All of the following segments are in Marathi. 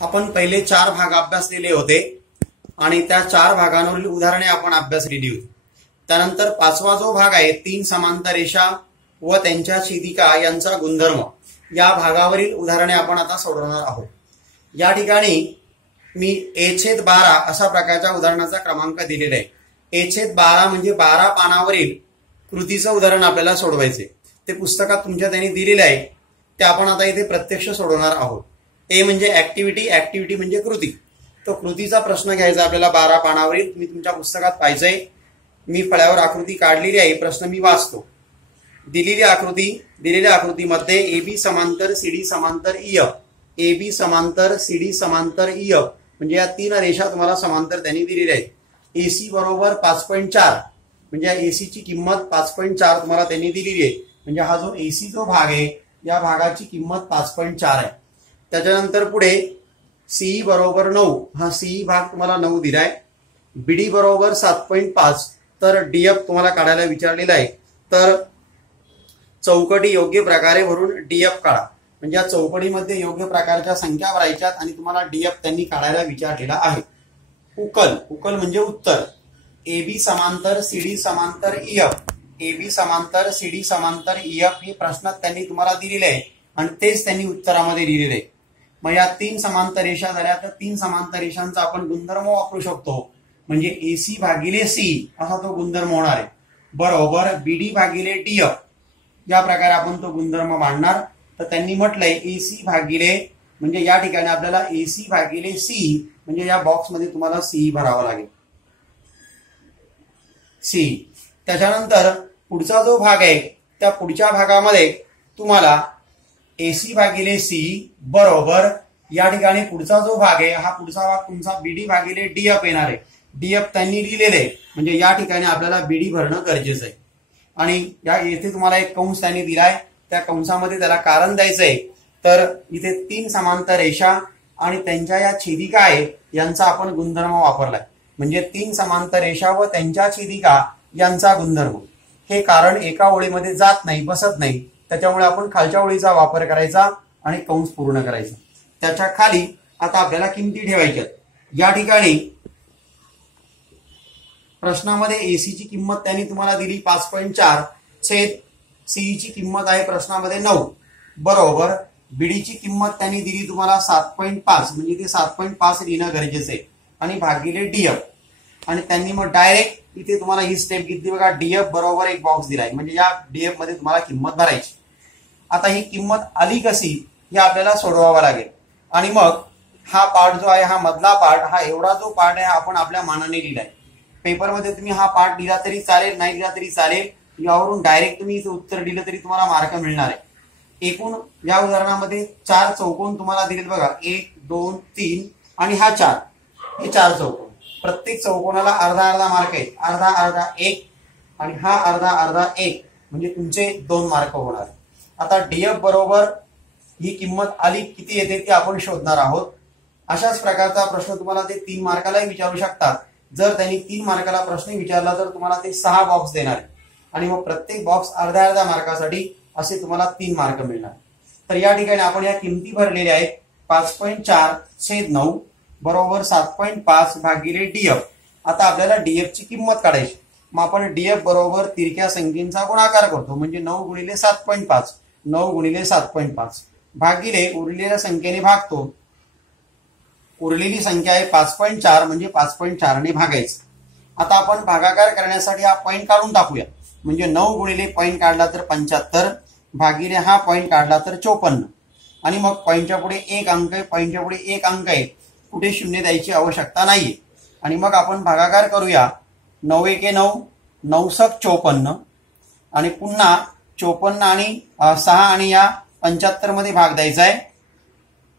आपण पहिले 4 भाग अभ्यासलेले होते आणि त्या 4 भागांवरील उदाहरणे आपण अभ्यासलेली होती। त्यानंतर पाचवा जो भाग आहे 3 समांतर रेषा व त्यांच्या छेदिका यांचा गुणधर्म या भागावरील उदाहरणे आपण आता सोडवणार आहोत। या ठिकाणी मी a/12 अशा प्रकारच्या उदाहरणाचा क्रमांक दिलेला आहे। a/12 म्हणजे 12 पानावरील कृतीचं उदाहरण आपल्याला सोडवायचे। ते पुस्तकात तुमच्या त्यांनी दिलेले आहे, ते आपण आता इथे प्रत्यक्ष सोडवणार आहोत। ए म्हणजे ऍक्टिव्हिटी, ऍक्टिव्हिटी म्हणजे कृती। तो कृतीचा प्रश्न घ्यायचा आपल्याला 12 पानावरील, तुम्ही तुमच्या पुस्तकात पाहिजे। मी फळ्यावर आकृती काढलेली आहे, प्रश्न मी वाचतो। दिलेल्या आकृतीमध्ये AB समांतर CD समांतर EF, AB समांतर CD समांतर EF म्हणजे या 3 रेषा तुम्हाला समांतर त्यांनी दिलेल्या आहेत। AC बरोबर 5.4 म्हणजे या AC ची किंमत 5.4 तुम्हाला त्यांनी दिलेली आहे। म्हणजे हा जो AC जो भाग आहे या भागाची किंमत 5.4 आहे। त्याच्यानंतर पुढे CE बरोबर 9, हा CE भाग तुम्हाला 9 दिलाय। BD बरोबर 7.5, तर DF तुम्हाला काढायला विचारलेला आहे। तर चौकटी योग्य प्रकारे भरून DF काढा। म्हणजे या चौकटीमध्ये योग्य प्रकारच्या संख्या भरायच्यात आणि तुम्हाला DF त्यांनी काढायला विचारलेला आहे। उकल म्हणजे उत्तर। AB समांतर CD समांतर EF, AB समांतर CD समांतर EF हे प्रश्नात त्यांनी तुम्हाला दिलेले आहे आणि तेच त्यांनी उत्तरामध्ये दिलेले आहे। मग या 3 समांतर रेषा झाल्या, तर 3 समांतर रेषांचा आपण गुणधर्म वापरू शकतो। म्हणजे AC भागिले C असा तो गुणधर्म होणार आहे, बरोबर BD भागिले DF या प्रकारे आपण तो गुणधर्म मांडणार। तर त्यांनी म्हटलंय AC भागिले, म्हणजे या ठिकाणी आपल्याला AC भागिले C म्हणजे या बॉक्समध्ये तुम्हाला C भरावा लागेल, C। त्याच्यानंतर पुढचा जो भाग आहे त्या पुढच्या भागामध्ये तुम्हाला AC भागिले C बरोबर या ठिकाणी पुढचा जो भाग आहे हा पुढचा भाग तुमचा BD भागिले DF येणार आहे। DF त्यांनी लिहिलेले आहे, म्हणजे या ठिकाणी आपल्याला BD भरणं गरजेचं आहे। आणि या इथे तुम्हाला एक कंस त्यांनी दिलाय, त्या कंसामध्ये त्याला कारण द्यायचंय। तर इथे 3 समांतर रेषा आणि त्यांच्या या छेदिका आहे यांचा आपण गुणधर्म वापरलाय। म्हणजे 3 समांतर रेषा व त्यांच्या छेदिका यांचा गुणधर्म, हे कारण एका ओळीमध्ये जात नाही, बसत नाही, त्याच्यामुळे आपण खालच्या ओळीचा वापर करायचा आणि कंस पूर्ण करायचा। त्याच्या खाली आता आपल्याला किमती ठेवायच्यात। या ठिकाणी प्रश्नामध्ये AC ची किंमत त्यांनी तुम्हाला दिली 5.4 छेद CE ची किंमत आहे प्रश्नामध्ये 9 बरोबर BD ची किंमत त्यांनी दिली तुम्हाला 7.5 म्हणजे ते 7.5 लिहिणं गरजेचं आहे आणि भागिले DF। आणि त्यांनी मग डायरेक्ट इथे तुम्हाला ही स्टेप घेतली बघा, DF बरोबर एक बॉक्स दिलाय, म्हणजे या DF मध्ये तुम्हाला किंमत भरायची। आता ही किंमत आली कशी हे आपल्याला सोडवावा लागेल। आणि मग हा पार्ट जो आहे, हा मधला पार्ट, हा एवढा जो पार्ट आहे आपण आपल्या मानाने लिहिलाय। पेपरमध्ये तुम्ही हा पार्ट लिहिला तरी चालेल, नाही लिहिला तरी चालेल, यावरून डायरेक्ट तुम्ही इथे उत्तर दिलं तरी तुम्हाला मार्क मिळणार आहे। एकूण या उदाहरणामध्ये 4 चौकोन तुम्हाला दिलेत बघा, 1 2 3 आणि हा 4, हे 4 चौकोन। प्रत्येक चौकोनाला अर्धा अर्धा मार्क आहे, अर्धा अर्धा 1 आणि हा अर्धा अर्धा 1, म्हणजे तुमचे 2 मार्क होणार। आता DF बरोबर ही किंमत आली किती येते ते आपण शोधणार आहोत। अशाच प्रकारचा प्रश्न तुम्हाला ते 3 मार्कालाही विचारू शकतात। जर त्यांनी 3 मार्काला प्रश्न विचारला तर तुम्हाला ते 6 बॉक्स देणार आणि मग प्रत्येक बॉक्स अर्ध्या अर्ध्या मार्कासाठी असे तुम्हाला 3 मार्क मिळणार। तर या ठिकाणी आपण या किमती भरलेल्या आहेत। 5.4 छेद 9 बरोबर 7.5 भागिले DF। आता आपल्याला DF ची किंमत काढायची। मग आपण DF बरोबर तिरक्या संख्येचा गुणाकार करतो, म्हणजे 9 गुणिले 7.5, 9 गुणिले 7.5 भागिले उरलेल्या संख्येने भागतो। उरलेली संख्या आहे 5.4 म्हणजे 5.4 ने भागायचं। आता आपण भागाकार करण्यासाठी हा पॉईंट काढून टाकूया, म्हणजे 9 गुणिले पॉईंट काढला तर 75 भागिले हा पॉईंट काढला तर 54 आणि मग पॉईंटच्या पुढे 1 अंक आहे, पॉईंटच्या पुढे 1 अंक आहे, कुठे शून्य द्यायची आवश्यकता नाहीये। आणि मग आपण भागाकार करूया। 9 1 9, 9 7 54 आणि पुन्हा 54 आणि 6 आणि या 75 मध्ये भाग द्यायचा आहे।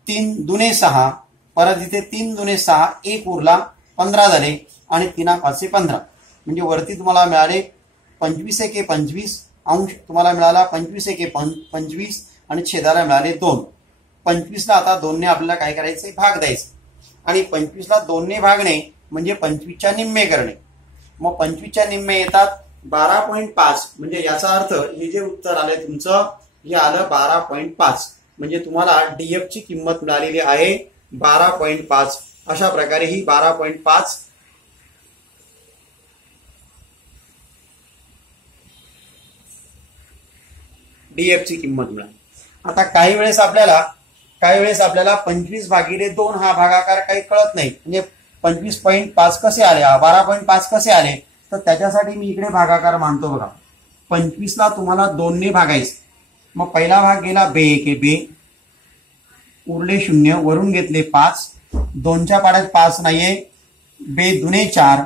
3 दुने 6, परत इथे 3 दुने 6, 1 उरला, 15 झाले आणि 3 5 15, म्हणजे वरती तुम्हाला मिळाले 25 एके 25 अंश, तुम्हाला मिळाला 25 एके 25 आणि छेदाला मिळाले 2। 25 ला आता 2 ने आपल्याला काय करायचंय, भाग द्यायचं आणि 25 ला 2 ने भागणे म्हणजे 25 च्या निम्मे करणे। मग 25 च्या निम्मे येतात 12.5, म्हणजे याचा अर्थ हे जे उत्तर आलंय तुमचं हे आलं 12.5, म्हणजे तुम्हाला DF ची किंमत मिळालेली आहे 12.5 अशा प्रकारे ही 12.5 डीएफ ची किंमत मिळाली. आता काही वेळेस आपल्याला 25/2 हा भागाकार काही कळत नाही, म्हणजे 25.5 कसे आले, 12.5 कसे आले, तर त्याच्यासाठी मी इकडे भागाकार मानतो बघा. 25 ला तुम्हाला 2 ने भागायचं. मग पहिला भाग गेला बे एके बे, उरले 0, वरून घेतले 5, 2च्या पाड्यात 5 नाहीये, बे दुने 4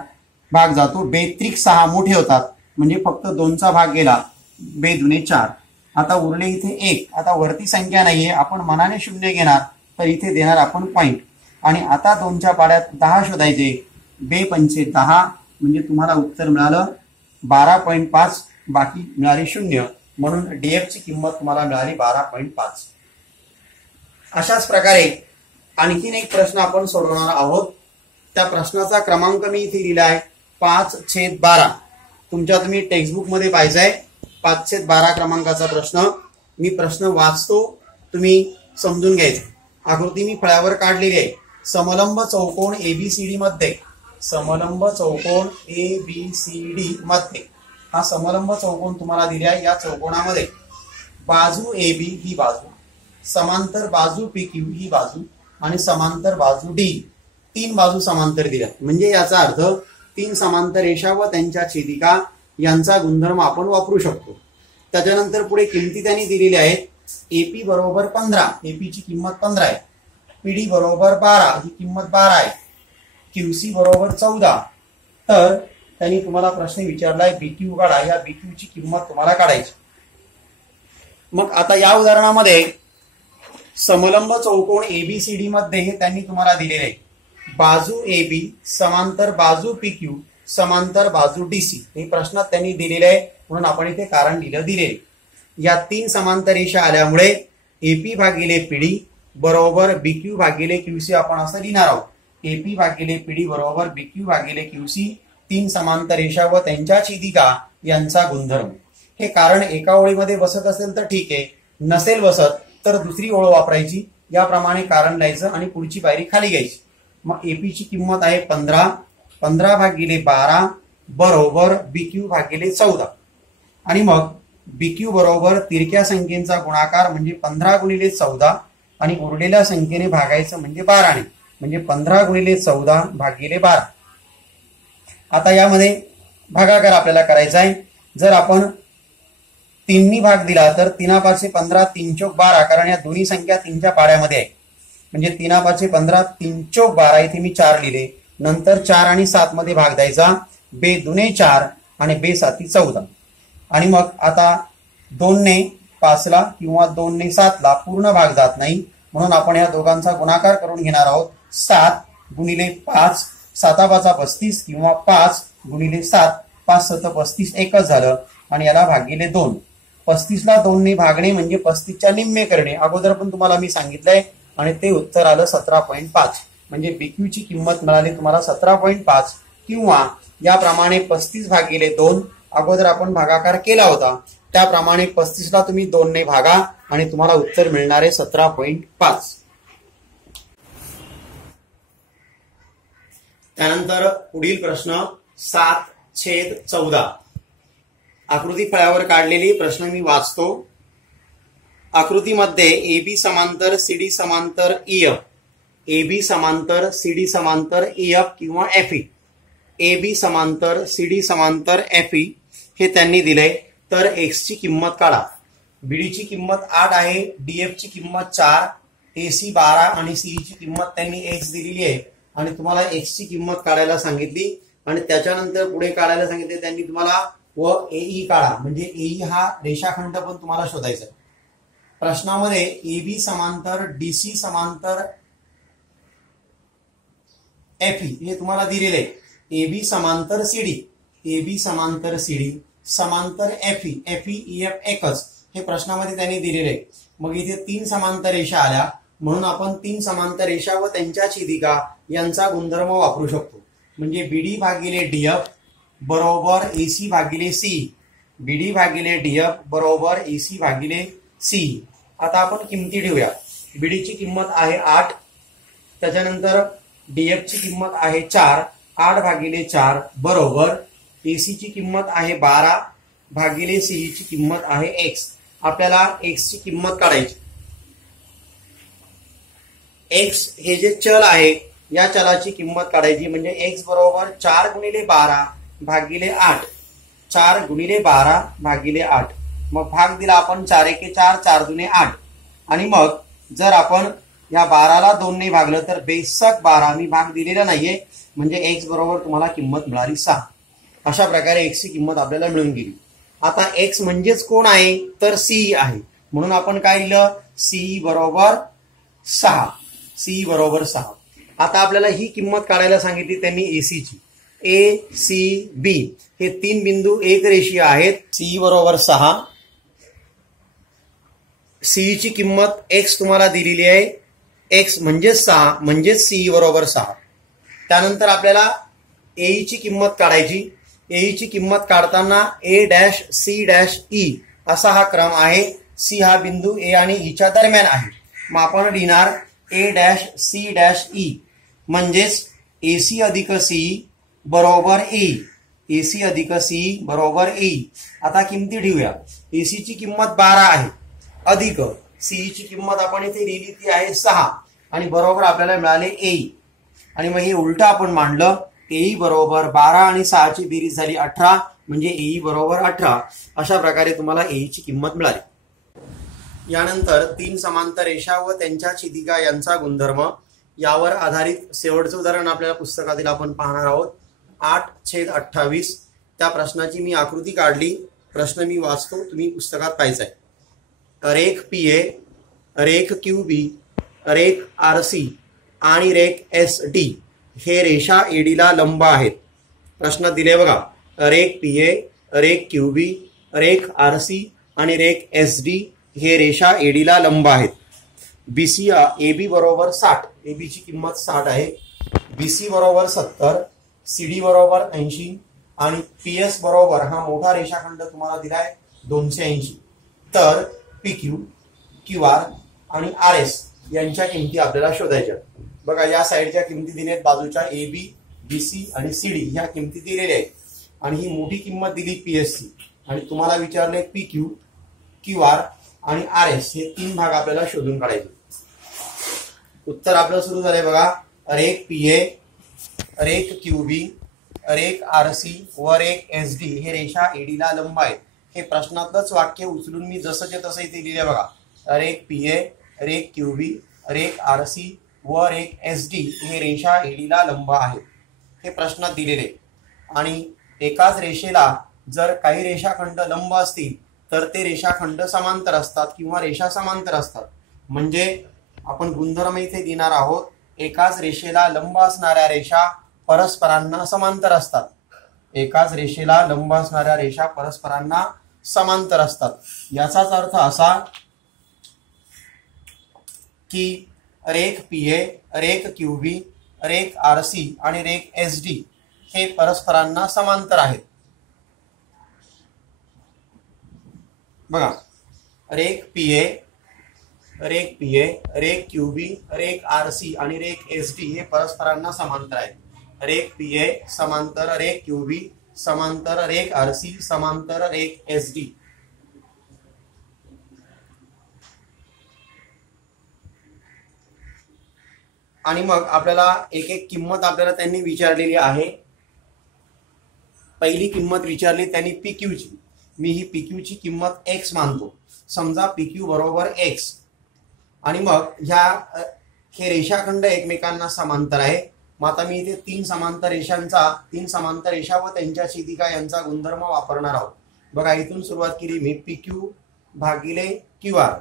भाग जातो, बे त्रिक 6 मोठे होतात, म्हणजे फक्त 2चा भाग गेला, बे दुने 4. आता उरले इथे 1. आता वरती संख्या नाहीये, आपण मनाने 0 घेणार, तर इथे देणार आपण पॉइंट. आणि आता 2च्या पाड्यात 10 शोधायचे, बे पंचे 10, म्हणजे तुम्हाला उत्तर मिळालं 12.5, बाकी मिळाली 0, म्हणून डीएफ ची किंमत तुम्हाला मिळाली 12.5. अशाच प्रकारे आणखीन एक प्रश्न आपण सोडवणार आहोत. त्या प्रश्नाचा क्रमांक मी इथे दिला आहे 5/12. तुम्ही टेक्स्टबुक मध्ये पाहिजे 5/12 क्रमांकाचा प्रश्न. मी प्रश्न वाचतो, तुम्ही समजून घ्यायचं. आकृती मी फळ्यावर काढलेली आहे. समलंब चौकोन एबीसीडी मध्ये, समलंब चौकोन एबीसीडी मध्ये हा समलंब चौकोन तुम्हाला दिला आहे. या चौकोनामध्ये बाजू एबी ही बाजू, समांतर बाजू पीक्यू ही बाजू आणि समांतर बाजू डी, 3 बाजू समांतर दिल्या. म्हणजे याचा अर्थ 3 समांतर रेषा व त्यांच्या छेदिका यांचा गुणधर्म आपण वापरू शकतो. त्याच्यानंतर पुढे किमती त्यांनी दिलेल्या आहेत. एपी बरोबर 15, एपी ची किंमत 15 आहे. पीडी बरोबर 12, ही किंमत 12 आहे. क्यूसी बरोबर 14. तर त्यांनी तुम्हाला प्रश्न विचारलाय बीक्यू काढा, या बीक्यू ची किंमत तुम्हाला काढायची. मग आता या उदाहरणामध्ये समलंब चौकोन एबीसीडी मध्ये हे त्यांनी तुम्हाला दिलेले आहे. बाजू एबी समांतर बाजू पीक्यू समांतर बाजू डीसी, हे प्रश्नात त्यांनी दिलेले आहे, म्हणून आपण इथे कारण दिलेले. या 3 समांतर रेषा आल्यामुळे एपी भागिले पीडी बरोबर बीक्यू भागिले क्यूसी आपण असं लिहिणार आहोत. एपी भागिले पीडी बरोबर बीक्यू भागिले क्यूसी, 3 समांतर रेषा व त्यांच्या छेदिका यांचा गुणधर्म. हे कारण एका ओळीमध्ये बसत असेल तर ठीक आहे, नसेल बसत तर दुसरी ओळ वापरायची. याप्रमाणे कारण लिहायचं आणि पुढची पायरी खाली घ्यायची. मग एपी ची किंमत आहे 15, 15/12 बरोबर बीक्यू भागिले 14. आणि मग बीक्यू बरोबर तिरक्या संख्येचा गुणाकार म्हणजे 15 गुणिले 14 आणि उरलेल्या संख्येने भागायचं म्हणजे 12 ने, म्हणजे 15 गुणिले 14 भागिले 12. आता यामध्ये भागाकार आपल्याला करायचा आहे. जर आपण 3 भाग दिला तर 3/15 3×12, कारण या दोन्ही संख्या 3च्या पाड्यामध्ये आहे, म्हणजे 3/15 3×12, इथे मी 4 लिहिले. नंतर 4 आणि 7 मध्ये भाग द्यायचा, बे दुने 4 आणि बे 7 14. आणि मग आता 2 ने 5 ला किंवा 2 ने 7 ला पूर्ण भाग जात नाही, म्हणून आपण या दोघांचा गुणाकार करून घेणार आहोत. 7 गुणिले 5, 7×5 35 किंवा 5 गुणिले 7, 5 7 35, एकच झालं. आणि याला भागिले 2. 35 ला 2 ने भागणे म्हणजे 35च्या निम्मे करणे, अगोदर पण तुम्हाला मी सांगितलंय, आणि ते उत्तर आलं 17.5. म्हणजे बीक्यू ची किंमत मिळाली तुम्हाला 17.5, किंवा याप्रमाणे 35/2 अगोदर आपण भागाकार केला होता त्याप्रमाणे 35 ला तुम्ही 2 ने भागा आणि तुम्हाला उत्तर मिळणार आहे 17.5. त्यानंतर पुढील प्रश्न 7/14. आकृती फळ्यावर काढलेली प्रश्न मी वाचतो. आकृतीमध्ये एबी समांतर सीडी समांतर ईएफ, एबी समांतर सीडी समांतर ईएफ किंवा एफई, एबी समांतर सीडी समांतर एफई हे त्यांनी दिले. तर एक्स ची किंमत काढा. बीडी ची किंमत 8 आहे, डीएफ ची किंमत 4, एसी 12 आणि सीई ची किंमत त्यांनी एक्स दिलेली आहे आणि तुम्हाला एक्स ची किंमत काढायला सांगितली. आणि त्याच्यानंतर पुढे काढायला सांगितले त्यांनी तुम्हाला, व एई काढा, म्हणजे एई हा रेषाखंड पण तुम्हाला शोधायचा. प्रश्नामध्ये एबी समांतर डीसी समांतर एफई हे तुम्हाला दिलेले आहे. एबी समांतर सीडी, एबी समांतर सीडी समांतर एफई, एफई ईएफ एकच, हे प्रश्नामध्ये त्यांनी दिलेले आहे. मग इथे 3 समांतर रेषा आल्या, म्हणून आपण 3 समांतर रेषा व त्यांच्या छेदिका यांचा गुणधर्म वापरू शकतो. म्हणजे बीडी भागिले डीएफ बरोबर एसी भागिले सी, बीडी भागिले डीएफ बरोबर एसी भागिले सी. आता आपण किमती ठेवूया. बीडी ची किंमत आहे 8, त्याच्यानंतर डीएफ ची किंमत आहे 4, 8/4 बरोबर एसी ची किंमत आहे 12 भागिले सीई ची किंमत आहे एक्स. आपल्याला एक्स ची किंमत काढायची. एक्स हे जे चल आहे या चलाची किंमत काढायची म्हणजे एक्स बरोबर 4×12 भागिले 8. 4×12 / 8. मग भाग दिला आपण 4×1 = 4, 4×2 = 8. आणि मग जर आपण या 12ला 2 ने भागलं तर बेसक 12. मी भाग दिलेला नाहीये म्हणजे एक्स बरोबर तुम्हाला किंमत मिळाली 6. अशा प्रकारे एक्स ची किंमत आपल्याला मिळून गेली. आता एक्स म्हणजेच कोण आहे तर सीई आहे म्हणून आपण काय लिहिलं सीई बरोबर 6. सीई बरोबर 6. आता आपल्याला ही किंमत काढायला सांगितली त्यांनी एसी ची. ए सी बी हे 3 बिंदू एक रेषीय आहेत. सीई बरोबर 6. सीई ची किंमत एक्स तुम्हाला दिलेली आहे. एक्स म्हणजे 6 म्हणजे सीई बरोबर 6. त्यानंतर आपल्याला एई ची किंमत काढायची. एई ची किंमत काढताना A dash C dash E असा हा क्रम आहे. सी हा बिंदू ए आणि ईच्या दरम्यान आहे. मग आपण लिहिणार A dash C dash E म्हणजेच एसी अधिक सीई बरोबर ए. एसी अधिक सीई बरोबर ए. आता किमती ठेवूया. एसी ची किंमत 12 आहे अधिक सीई ची किंमत आपण इथे लिहिली ती आहे 6 आणि बरोबर आपल्याला मिळाले ए. आणि मग हे उलट आपण मांडलं. एई बरोबर 12 आणि 6 ची बेरीज झाली 18 म्हणजे एई बरोबर 18. अशा प्रकारे तुम्हाला एई ची किंमत मिळाली. यानंतर 3 समांतर रेषा व त्यांच्या छेदिका यांचा गुणधर्म यावर आधारित शेवटचं उदाहरण आपल्याला पुस्तकातील आपण पाहणार आहोत. 8/28 त्या प्रश्नाची मी आकृती काढली. प्रश्न मी वाचतो, तुम्ही पुस्तकात पाहायचा आहे. रेख पीए, रेख क्यूबी, रेख आरसी आणि रेख एस डी हे रेषा एडीला लंब आहेत. प्रश्न दिले बघा. रेख पीए, रेख क्यूबी, रेख आरसी आणि रेख एस डी हे रेषा एडीला लंब आहेत. बीसी एबी बरोबर 60. एबी ची किंमत 60 आहे. बीसी बरोबर 70, सीडी बरोबर 80 आणि पीएस बरोबर हा मोठा रेषाखंड तुम्हाला दिलाय 280. तर पीक्यू, क्यूआर आणि आर एस यांच्या किमती आपल्याला शोधायच्या. बघा या साईडच्या किमती दिल्यात, बाजूच्या ए बी, बीसी आणि सीडी ह्या किमती दिलेल्या आहेत. आणि ही मोठी किंमत दिली पीएससी आणि तुम्हाला विचारले पीक्यू, क्यूआर आणि आर एस हे 3 भाग आपल्याला शोधून काढायचे. उत्तर आपलं सुरू झालंय बघा. रेख पीए, रेख क्यूबी, रेख आरसी व रेख एस डी हे रेषा एडीला लंब आहेत. हे प्रश्नातलंच वाक्य उचलून मी जसंच्या तसं इथे लिहिले बघा. रेख पीए, रेख क्यूबी, रेख आरसी व रेख एस डी हे रेषा एडीला लंब आहेत. हे प्रश्नात दिलेले. आणि एकाच रेषेला जर काही रेषाखंड लंब असतील तर ते रेषाखंड समांतर असतात किंवा रेषा समांतर असतात. म्हणजे आपण गुणधर्म इथे देणार आहोत. एकाच रेषेला लंब असणाऱ्या रेषा परस्परांना समांतर असतात. एकाच रेषेला लंब असणाऱ्या रेषा परस्परांना समांतर असतात. याचाच अर्थ असा की रेख पीए, रेख क्यूबी, रेख आरसी आणि रेख एस डी हे परस्परांना समांतर आहेत. बघा रेख पीए, रेख क्यूबी, रेख आरसी आणि रेख एस डी हे परस्परांना समांतर आहेत. रेख पीए समांतर रेख क्यूबी समांतर रेख आरसी समांतर रेख एस डी. आणि मग आपल्याला एक एक किंमत आपल्याला त्यांनी विचारलेली आहे. पहिली किंमत विचारली त्यांनी पीक्यू ची. मी ही पीक्यू ची किंमत एक्स मानतो. समजा पीक्यू बरोबर एक्स आणि मग हे रेषाखंड एकमेकांना समांतर आहे. मग आता मी इथे 3 समांतर रेषा व त्यांच्या छेदिका यांचा गुणधर्म वापरणार आहोत. बघा इथून सुरुवात केली मी. पीक्यू भागिले क्यूआर,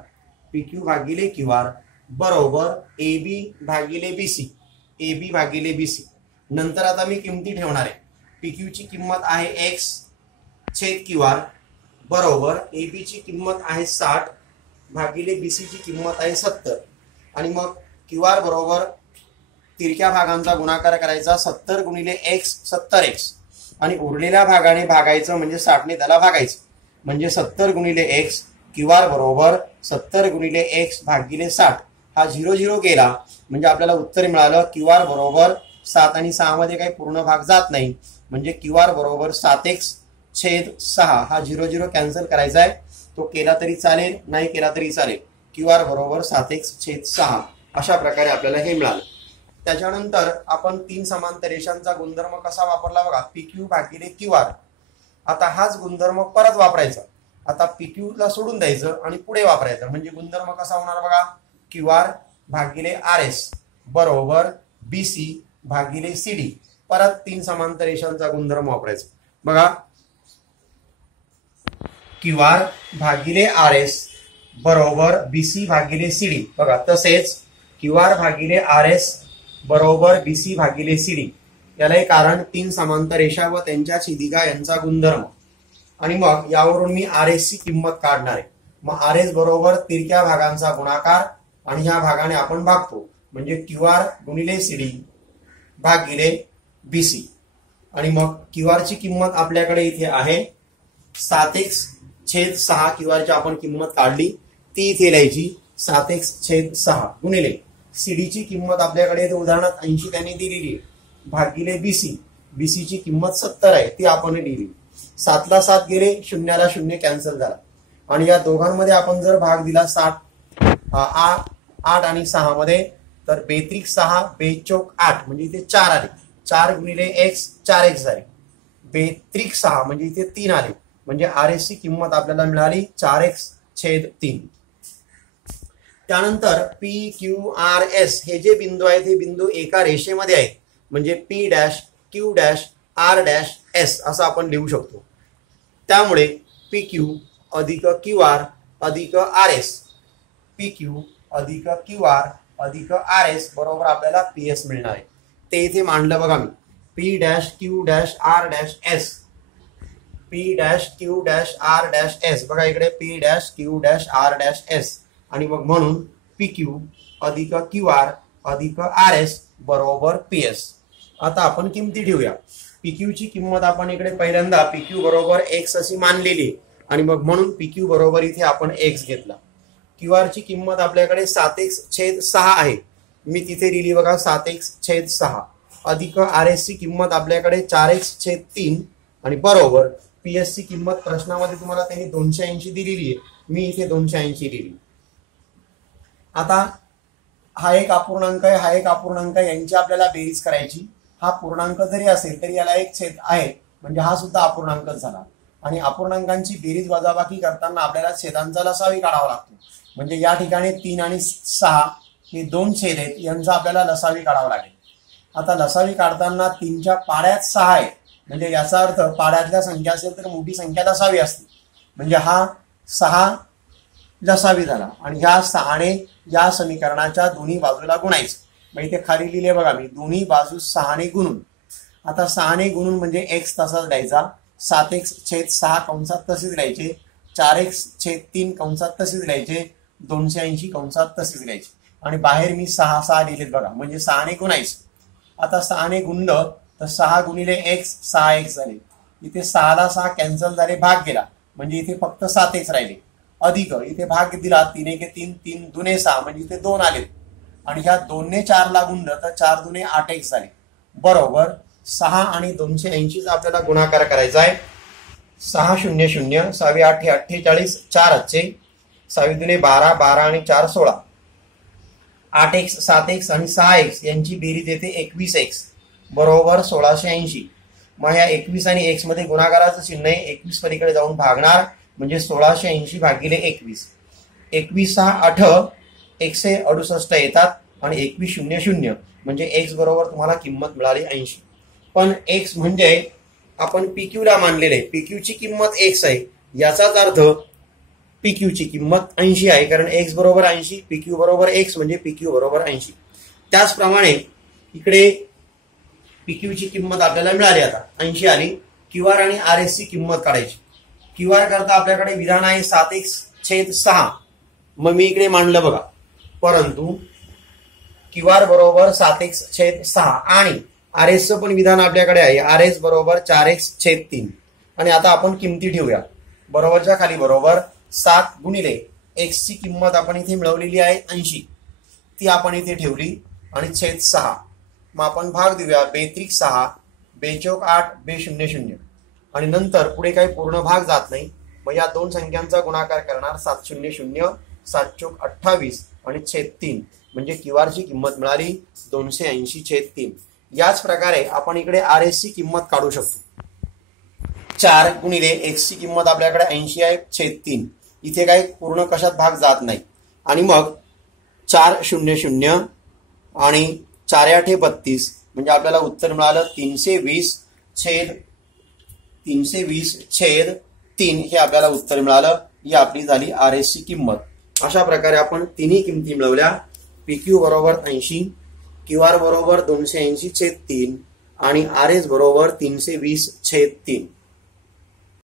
पीक्यू भागिले क्यूआर बरोबर एबी भागिले बीसी, एबी भागिले बीसी. नंतर आता मी किमती ठेवणार आहे. पीक्यू ची किंमत आहे एक्स छेद क्यूआर बरोबर एबी ची किंमत आहे 60 भागिले बीसी ची किंमत आहे 70. आणि मग क्यूआर बरोबर तिरक्या भागांचा गुणाकार करायचा. 70 गुणिले एक्स 70x आणि उरलेल्या भागाने भागायचं म्हणजे 60 ने त्याला भागायचं म्हणजे 70 गुणिले एक्स. क्यूआर बरोबर 70 गुणिले एक्स भागिले 60 हा 0 0 गेला म्हणजे आपल्याला उत्तर मिळालं क्यू आर बरोबर 7 आणि 6 मध्ये काही पूर्ण भाग जात नाही म्हणजे क्यू आर बरोबर 7x/6 हा 0 0 कॅन्सल करायचा आहे. तो केला तरी चालेल नाही केला तरी चालेल. क्यू आर बरोबर 7x/6 अशा प्रकारे आपल्याला हे मिळालं. त्याच्यानंतर आपण 3 समांतर रेषांचा गुणधर्म कसा वापरला बघा, PQ भागिले QR. आता हाच गुणधर्म परत वापरायचा. आता PQ ला सोडून द्यायचं आणि पुढे वापरायचं म्हणजे गुणधर्म कसा होणार बघा, QR भागिले RS बरोबर BC भागिले CD. परत 3 समांतर रेषांचा गुणधर्म वापरायचा बघा, QR भागिले RS बरोबर BC भागिले CD. बघा तसेच QR भागिले RS बरोबर BC भागिले CD. याला एक कारण 3 समांतर रेषा व त्यांच्या छेदिका यांचा गुणधर्म. आणि मग यावरून मी RS ची किंमत काढणार आहे. मग RS बरोबर तिरक्या भागांचा गुणाकार आणि ह्या भागाने आपण भागतो म्हणजे QR गुणिले CD भागिले BC. आणि मग QR ची किंमत आपल्याकडे इथे आहे 7x/6. QR ची आपण किंमत काढली ती इथे लिहायची 7x/6 गुणिले CD ची किंमत आपल्याकडे उदाहरणात 80 त्यांनी दिलेली आहे भागिले BC. BC ची किंमत 70 आहे ती आपण लिहिली. 7 ला 7 गेले, 0 ला 0 कॅन्सल झाला आणि या दोघांमध्ये आपण जर भाग दिला 8 आणि 6 मध्ये तर 6 बेचोक 8 म्हणजे इथे 4 आले. 4 गुणिले x 4x झाले. 6 म्हणजे इथे 3 आले म्हणजे RS ची किंमत आपल्याला मिळाली 4x/3. त्यानंतर PQRS हे जे बिंदू आहेत हे बिंदू एका रेषेमध्ये आहेत म्हणजे P', Q', R', S असं आपण लिहू शकतो. त्यामुळे PQ अधिक QR अधिक RS, PQ अधिक QR अधिक RS बरोबर आपल्याला PS मिळणार आहे. ते इथे मांडलं बघा मी, P', Q', P', बघा इकडे P', Q', आणि मग म्हणून PQ अधिक QR अधिक RS बरोबर PS. आता आपण किमती ठेवूया. PQ ची किंमत आपण इकडे पहिल्यांदा PQ बरोबर x अशी मानलेली आणि मग म्हणून PQ बरोबर इथे आपण x घेतला. QR ची किंमत आपल्याकडे 7x/6 आहे मी तिथे लिहिली बघा 7x/6 अधिक RS ची किंमत आपल्याकडे 4x/3 आणि बरोबर PS ची किंमत प्रश्नामध्ये तुम्हाला त्यांनी 280 दिलेली आहे मी इथे 280 लिहिली. आता हा एक अपूर्णांक आहे हा एक अपूर्णांक आहे यांची आपल्याला बेरीज करायची. हा पूर्णांक जरी असेल तरी याला एक छेद आहे म्हणजे हा सुद्धा अपूर्णांकच झाला. आणि अपूर्णांकांची बेरीज वजाबाकी करताना आपल्याला छेदांचा लसावी काढावा लागतो म्हणजे या ठिकाणी 3 आणि 6 हे 2 छेद आहेत यांचा आपल्याला लसावी काढावा लागेल. आता लसावी काढताना 3च्या पाड्यात 6 आहे म्हणजे याचा अर्थ पाड्यातल्या संख्या असेल तर मोठी संख्या लसावी असते म्हणजे हा 6 लसावी झाला आणि ह्या 6ने या समीकरणाच्या दोन्ही बाजूला गुणायचं. मग इथे खाली लिहिले बघा मी दोन्ही बाजू 6ने गुणून. आता 6ने गुणून म्हणजे x तसाच द्यायचा 7x/6 कंसात तसेच लिहायचे 4x/3 कंसात तसेच लिहायचे 280 कंसात तसेच लिहायचे आणि बाहेर मी 6 लिहिलेत बघा म्हणजे 6ने गुणायचं. आता 6ने गुणलं तर 6 गुणिले x 6x झाले. इथे 6 ला 6 कॅन्सल झाले भाग गेला म्हणजे इथे फक्त 7x राहिले अधिक इथे भाग दिला 3 1 3 3 2 6 म्हणजे इथे 2 आले आणि ह्या 2 ने 4 ला गुणलं तर 4 2 8x झाले बरोबर 6 आणि 280 चा आपल्याला गुणाकार करायचा आहे. 6 0 0 6 8 48 4 अच्छे 6 2 12 12 आणि 4 16 8x 7x आणि 6x यांची बेरीज येते 21x बरोबर 1680. मग ह्या 21 आणि x मध्ये गुणाकाराचं चिन्ह आहे 21 पलीकडे जाऊन भागणार म्हणजे 1680 भागिले 21. 21 6 8 168 येतात आणि 21 0 0 म्हणजे x बरोबर तुम्हाला किंमत मिळाली 80. पण x म्हणजे आपण PQ ला मानलेले आहे PQ ची किंमत x आहे याचाच अर्थ PQ ची किंमत 80 आहे कारण x बरोबर 80 PQ बरोबर x म्हणजे PQ बरोबर 80. त्याचप्रमाणे इकडे PQ ची किंमत आपल्याला मिळाली आता 80 आली. QR आणि RS ची किंमत काढायची. QR करता आपल्याकडे विधान आहे 7x/6 मग मी इकडे मांडलं बघा परंतु QR बरोबर 7x/6 आणि RS चं पण विधान आपल्याकडे आहे RS बरोबर 4x/3 आणि आता आपण किमती ठेवूया बरोबरच्या खाली बरोबर 7 गुणिले x ची किंमत आपण इथे मिळवलेली आहे 80 ती आपण इथे ठेवली आणि छेद 6. मग आपण भाग देऊया 2×6 2×4 8 2×0 आणि नंतर पुढे काही पूर्ण भाग जात नाही. मग या दोन संख्यांचा गुणाकार करणार 7×0=0 7×4 28 आणि छेद 3 म्हणजे क्यूआर ची किंमत मिळाली 280/3. याच प्रकारे आपण इकडे RS ची किंमत काढू शकतो. 4 गुणिले x ची किंमत आपल्याकडे 80 आहे छेद 3. इथे काही पूर्ण कशात भाग जात नाही आणि मग 4×0=0 आणि 4×8 32 म्हणजे आपल्याला उत्तर मिळालं 320/3 हे आपल्याला उत्तर मिळालं. ही आपली झाली RS ची किंमत. अशा प्रकारे आपण तिन्ही किमती मिळवल्या. PQ बरोबर 80, QR बरोबर 280/3 आणि RS बरोबर 320/3.